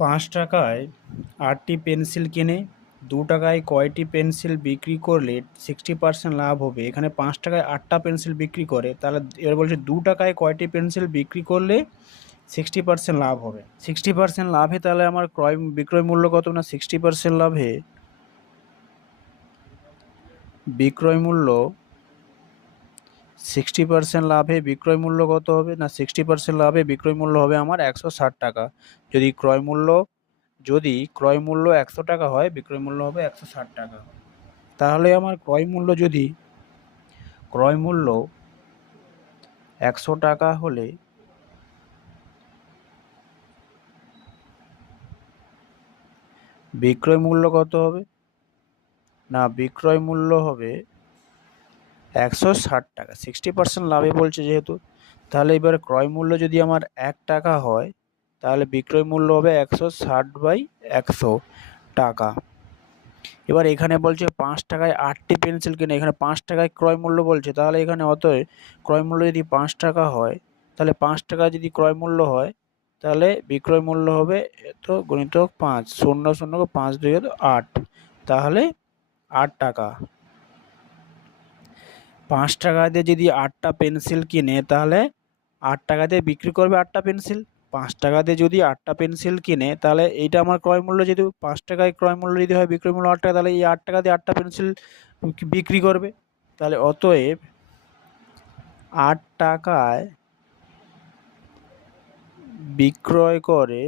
৳৫ ৮টি পেন্সিল কিনে ৳২ কয়টি পেন্সিল বিক্রি করলে 60% লাভ হবে? এখানে ৳৫ ৮টা পেন্সিল বিক্রি করে, তাহলে এবার বলছে ৳২ কয়টি পেন্সিল বিক্রি করলে 60% লাভ হবে। 60% লাভে তাহলে আমার বিক্রয় মূল্য কত? না 60% লাভে বিক্রয় মূল্য 60% লাভে বিক্রয় মূল্য কত হবে? না 60% লাভে বিক্রয় মূল্য হবে আমার ৳১৬০। যদি ক্রয় মূল্য ৳১০০ হয়, বিক্রয় মূল্য হবে ৳১৬০। তাহলে আমার ক্রয় মূল্য ৳১০০ হলে বিক্রয় মূল্য কত হবে? না বিক্রয় মূল্য হবে ৳১৬০। 60% লাভে বলছে যেহেতু, তাহলে এবার ক্রয় মূল্য যদি আমার ৳১ হয়, তাহলে বিক্রয় মূল্য হবে ১৬০/১০০ টাকা। এবার এখানে বলছে ৳৫ ৮টি পেন্সিল কিনে, এখানে ৳৫ ক্রয় মূল্য বলছে, তাহলে এখানে অতএব ক্রয় মূল্য যদি ৳৫ হয়, তাহলে ৳৫ যদি ক্রয় মূল্য হয়, তাহলে বিক্রয় মূল্য হবে তো গুণিতক ৫, ০ ০ ৫ ২ ৮, তাহলে ৳৮। ৳৫ দিয়ে যদি ৮টা পেন্সিল কিনে, তাহলে ৳৮ দিয়ে বিক্রি করবে ৮টা পেন্সিল। ৳৫ দিয়ে যদি ৮টা পেন্সিল কিনে, তাহলে এইটা আমার ক্রয় মূল্য, যেহেতু ৳৫ ক্রয় মূল্য যদি হয়, বিক্রয় মূল্য ৳৮, তাহলে এই ৳৮ দিয়ে ৮টা পেন্সিল বিক্রি করবে। তাহলে অতএব ৳৮ বিক্রয় করে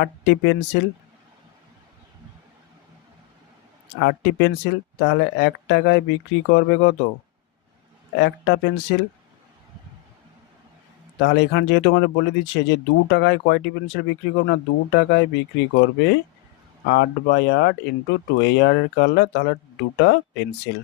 ৮টি পেন্সিল, তাহলে ৳১ বিক্রি করবে কত? একটা পেন্সিল। তাহলে এখানে যেহেতু আমাদের বলে দিচ্ছে যে ৳২ কয়টি পেন্সিল বিক্রি করবে, না ৳২ বিক্রি করবে ৮/৮ × 2, এই ৮ এর কাটলে তাহলে 2টা পেন্সিল।